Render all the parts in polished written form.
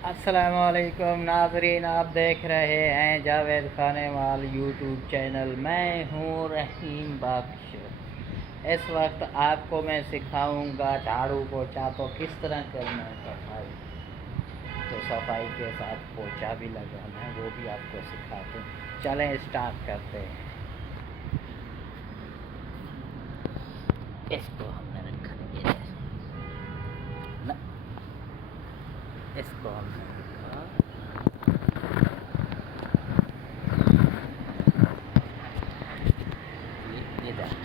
अस्सलामुअलैकुम नाजरीन, आप देख रहे हैं जावेद खानेवाल यूट्यूब चैनल। मैं हूँ रहीम बख्श। इस वक्त आपको मैं सिखाऊंगा झाड़ू पोछा तो किस तरह करना है सफाई। तो सफाई के साथ पोछा भी लगाना है, वो भी आपको सिखाते हैं। चलें स्टार्ट करते हैं। इसको हमने रखा है, न, इसको हमने रखा इधर।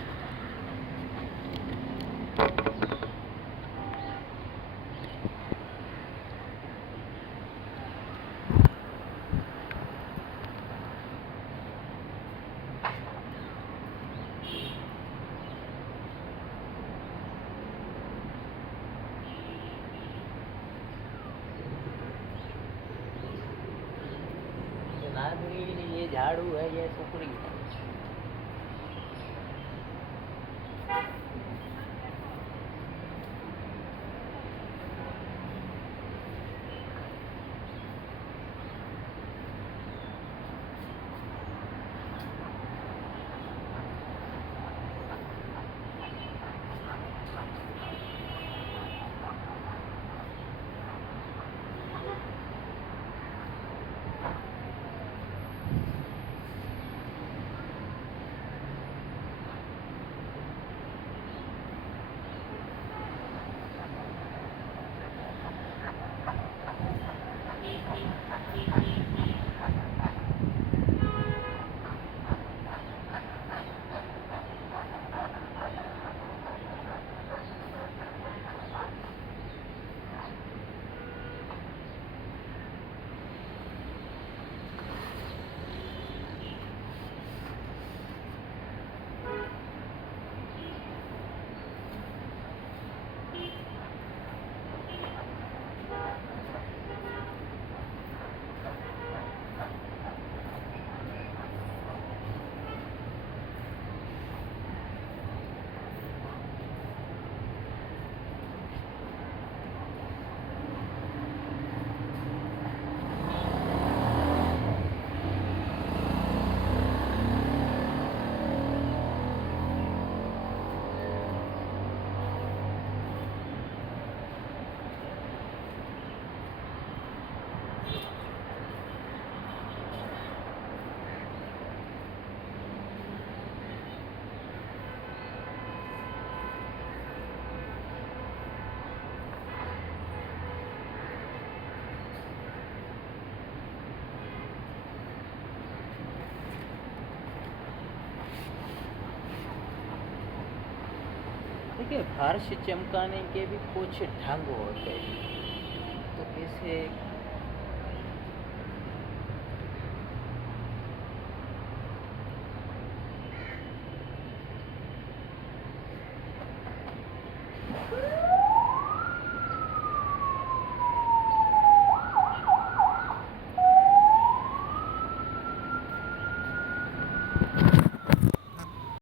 तो नाजरीन, ये झाड़ू है, ये सुपड़ी है। देखिए, फर्श चमकाने के भी कुछ ढंग होते हैं। तो इसे